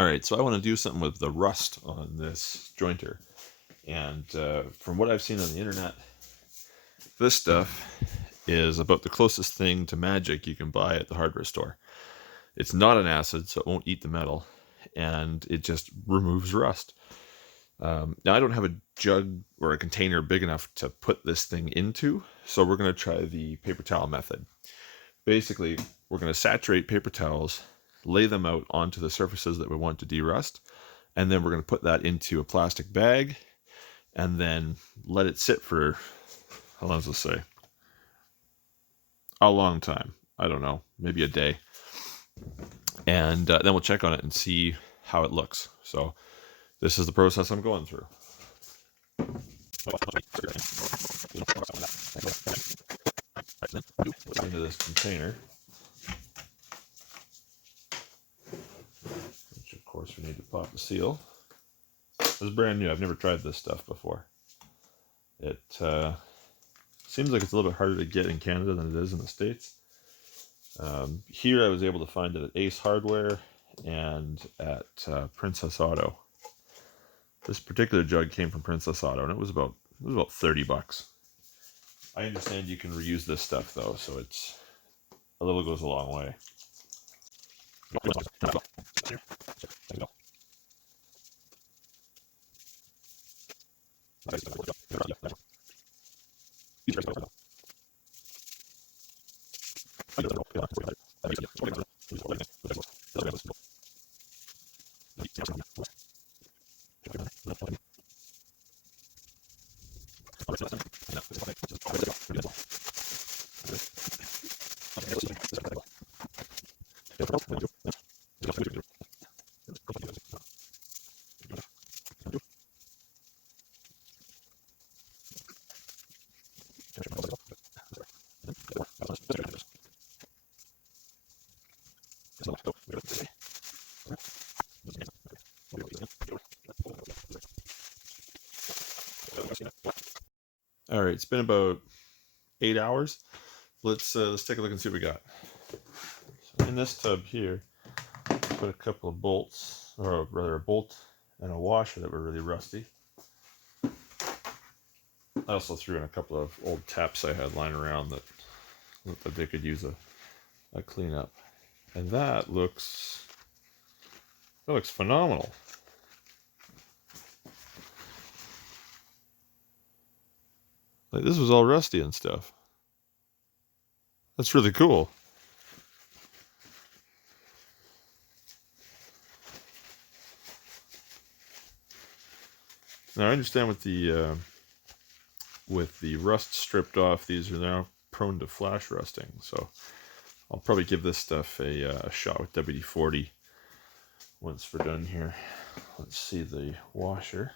Alright, so I want to do something with the rust on this jointer. And from what I've seen on the internet, this stuff is about the closest thing to magic you can buy at the hardware store. It's not an acid, so it won't eat the metal, and it just removes rust. Now, I don't have a jug or a container big enough to put this thing into, so we're going to try the paper towel method. Basically, we're going to saturate paper towels, lay them out onto the surfaces that we want to derust, and then we're going to put that into a plastic bag and then let it sit for, how long does this say? A long time. I don't know, maybe a day. And then we'll check on it and see how it looks. So this is the process I'm going through. Into this container, which of course we need to pop the seal. This is brand new. I've never tried this stuff before. It seems like it's a little bit harder to get in Canada than it is in the States. Here I was able to find it at Ace Hardware and at Princess Auto. This particular jug came from Princess Auto, and it was about $30. I understand you can reuse this stuff though, so it's a little goes a long way. All right, it's been about 8 hours. Let's take a look and see what we got. So in this tub here, put a couple of bolts, or rather a bolt and a washer that were really rusty. I also threw in a couple of old taps I had lying around that looked like they could use a cleanup. And that looks phenomenal. Like, this was all rusty and stuff. That's really cool. Now I understand with the rust stripped off, these are now prone to flash rusting. So I'll probably give this stuff a shot with WD-40 once we're done here. Let's see the washer.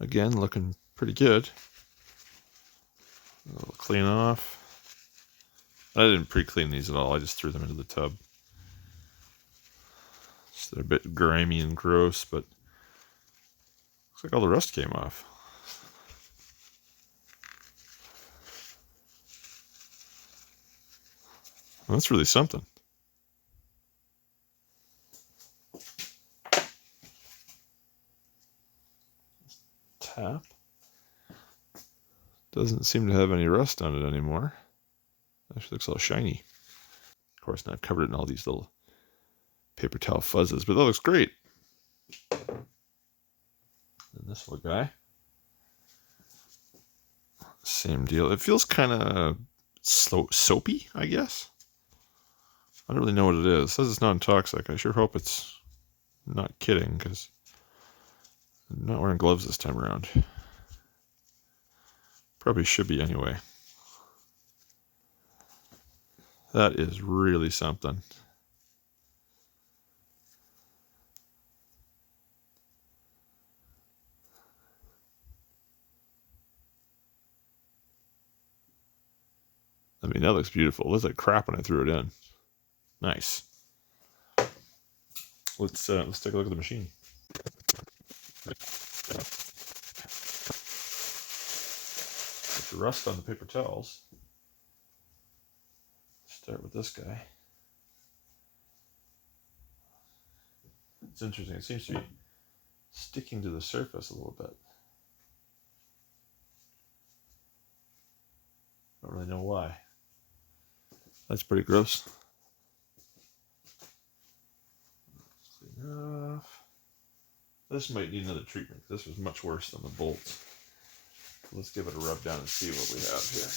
Again, looking pretty good. A little clean off. I didn't pre-clean these at all. I just threw them into the tub. So they're a bit grimy and gross, but looks like all the rust came off. Well, that's really something. Tap. Doesn't seem to have any rust on it anymore. Actually looks all shiny. Of course, now I've covered it in all these little paper towel fuzzes, but that looks great. And this little guy. Same deal. It feels kind of soapy, I guess. I don't really know what it is. It says it's non-toxic. I sure hope it's not kidding, because I'm not wearing gloves this time around. Probably should be anyway. That is really something. I mean, that looks beautiful. It looks like crap when I threw it in. Nice. Let's take a look at the machine. Put the rust on the paper towels. Start with this guy. It's interesting. It seems to be sticking to the surface a little bit. Don't really know why. That's pretty gross. Enough. This might need another treatment. This was much worse than the bolts. Let's give it a rub down and see what we have here.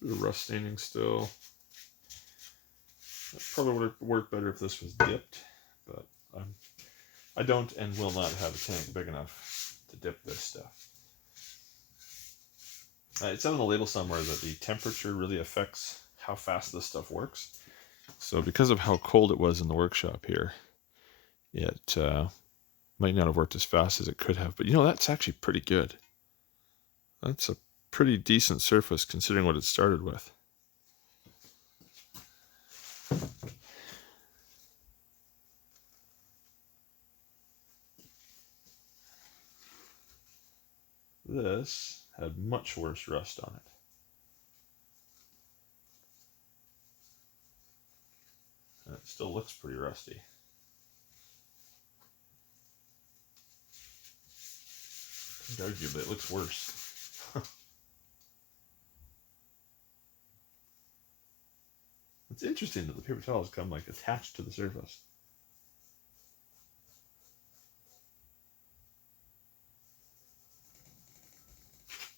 Bit of rust staining still. That probably would have worked better if this was dipped, but I don't and will not have a tank big enough to dip this stuff. It said on the label somewhere that the temperature really affects how fast this stuff works. So because of how cold it was in the workshop here, it might not have worked as fast as it could have. But you know, that's actually pretty good. That's a pretty decent surface considering what it started with. This had much worse rust on it. And it still looks pretty rusty. Arguably, it looks worse. It's interesting that the paper towels come like attached to the surface.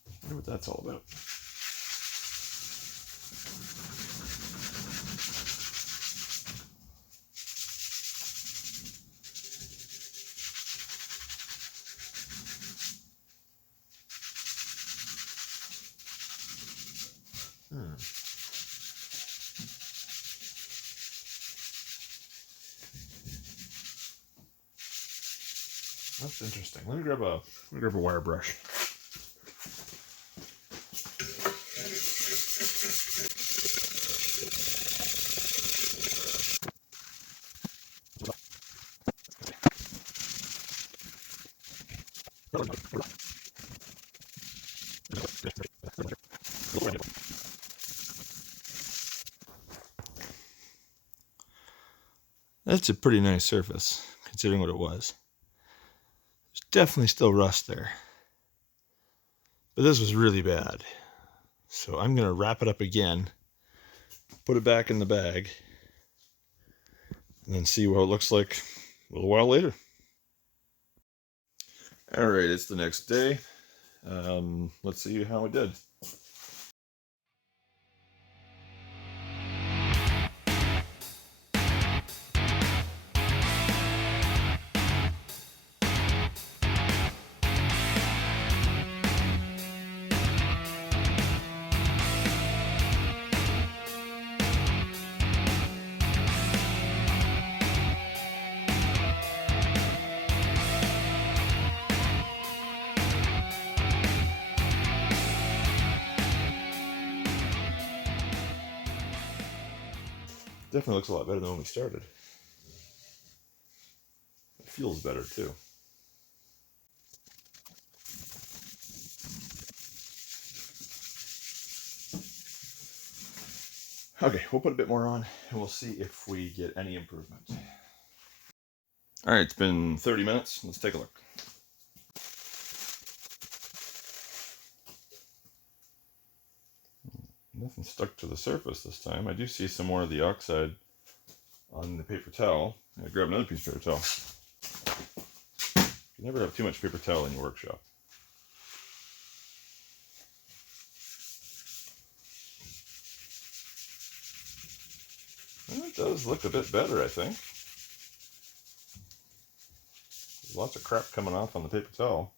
I wonder what that's all about. That's interesting. Let me grab a wire brush. That's a pretty nice surface, considering what it was. There's definitely still rust there. But this was really bad. So I'm going to wrap it up again, put it back in the bag, and then see what it looks like a little while later. Alright, it's the next day. Let's see how it did. Definitely looks a lot better than when we started. It feels better too. Okay, we'll put a bit more on and we'll see if we get any improvement. Alright, it's been 30 minutes. Let's take a look. Nothing stuck to the surface this time. I do see some more of the oxide on the paper towel. I'm going to grab another piece of paper towel. You never have too much paper towel in your workshop. Well, it does look a bit better, I think. There's lots of crap coming off on the paper towel.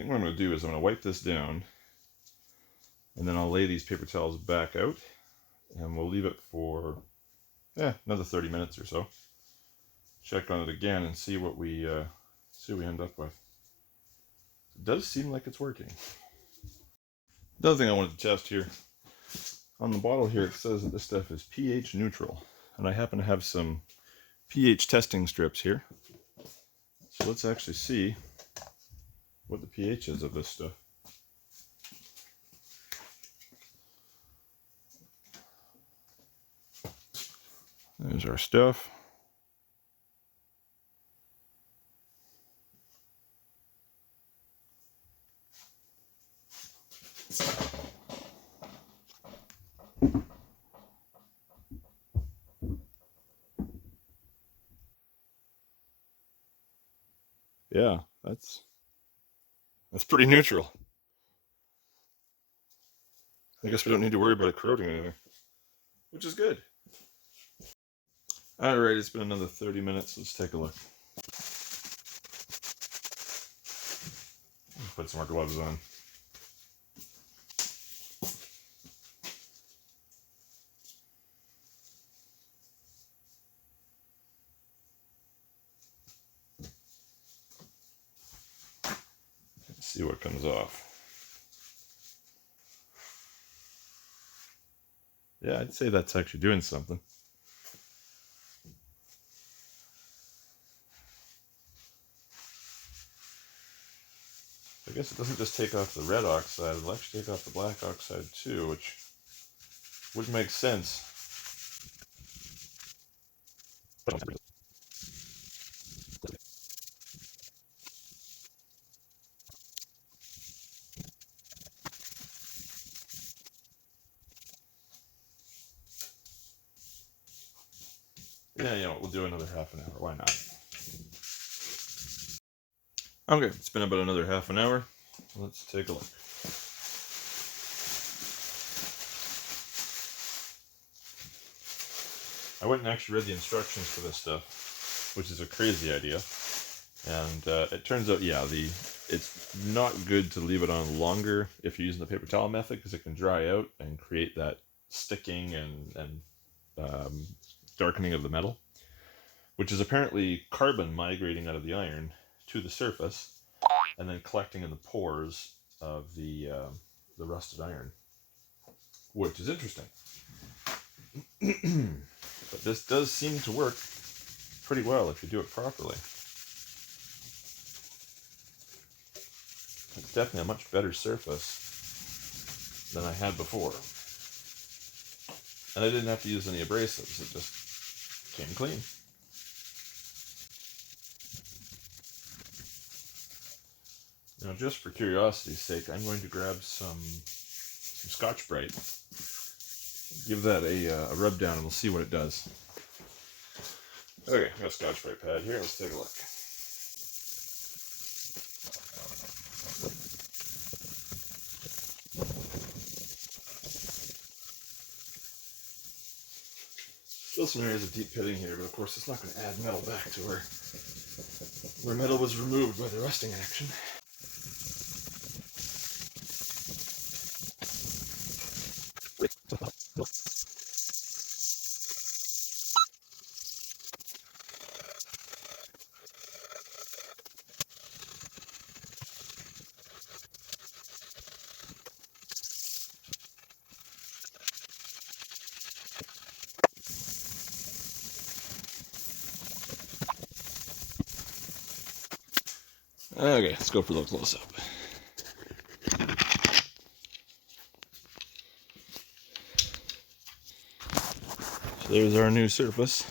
think what I'm going to do is I'm going to wipe this down, and then I'll lay these paper towels back out, and we'll leave it for another 30 minutes or so. Check on it again and see what we end up with. It does seem like it's working. Another thing I wanted to test here. On the bottle here it says that this stuff is pH neutral, and I happen to have some pH testing strips here. So let's actually see what the pH is of this stuff. There's our stuff. Yeah, that's pretty neutral. I guess we don't need to worry about it corroding anything, which is good. Alright, it's been another 30 minutes. Let's take a look. Put some more gloves on. Let's see what comes off. Yeah, I'd say that's actually doing something. I guess it doesn't just take off the red oxide, it'll actually take off the black oxide too, which would make sense. Yeah, you know what, we'll do another half an hour, why not? Okay, it's been about another half an hour. Let's take a look. I went and actually read the instructions for this stuff, which is a crazy idea. And it turns out, yeah, it's not good to leave it on longer if you're using the paper towel method, because it can dry out and create that sticking and darkening of the metal, which is apparently carbon migrating out of the iron to the surface and then collecting in the pores of the rusted iron, which is interesting. But this does seem to work pretty well if you do it properly. It's definitely a much better surface than I had before. And I didn't have to use any abrasives, it just came clean. Now, just for curiosity's sake, I'm going to grab some Scotch-Brite, give that a rub down, and we'll see what it does. Okay, I've got a Scotch-Brite pad here, let's take a look. Still some areas of deep pitting here, but of course it's not going to add metal back to where metal was removed by the rusting action. Okay, let's go for a little close-up. So there's our new surface.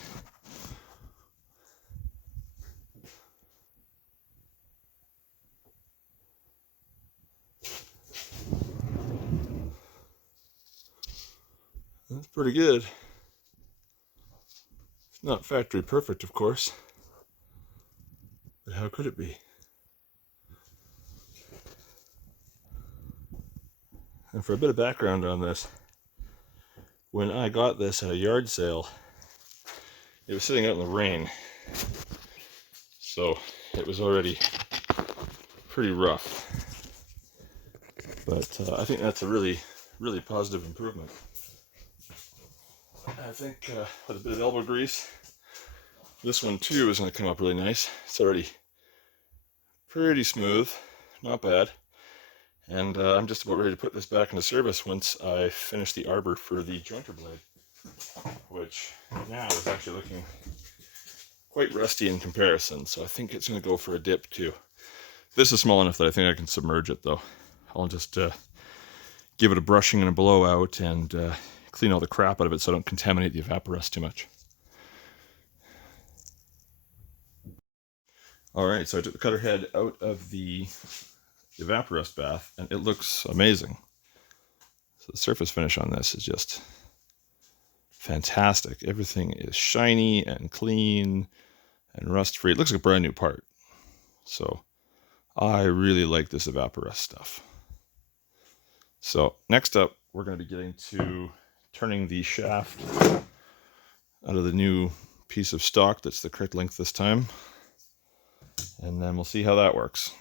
That's pretty good. It's not factory perfect, of course, but how could it be? And for a bit of background on this, when I got this at a yard sale, it was sitting out in the rain, so it was already pretty rough. But I think that's a really, really positive improvement. I think with a bit of elbow grease, this one too is going to come up really nice. It's already pretty smooth, not bad. And I'm just about ready to put this back into service once I finish the arbor for the jointer blade, which now is actually looking quite rusty in comparison. So I think it's going to go for a dip too. This is small enough that I think I can submerge it though. I'll just give it a brushing and a blowout and clean all the crap out of it so I don't contaminate the Evapo Rust too much. Alright, so I took the cutter head out of the Evapo Rust bath and it looks amazing. So the surface finish on this is just fantastic. Everything is shiny and clean and rust free. It looks like a brand new part. So I really like this Evapo Rust stuff. So next up, we're going to be getting to turning the shaft out of the new piece of stock that's the correct length this time. And then we'll see how that works.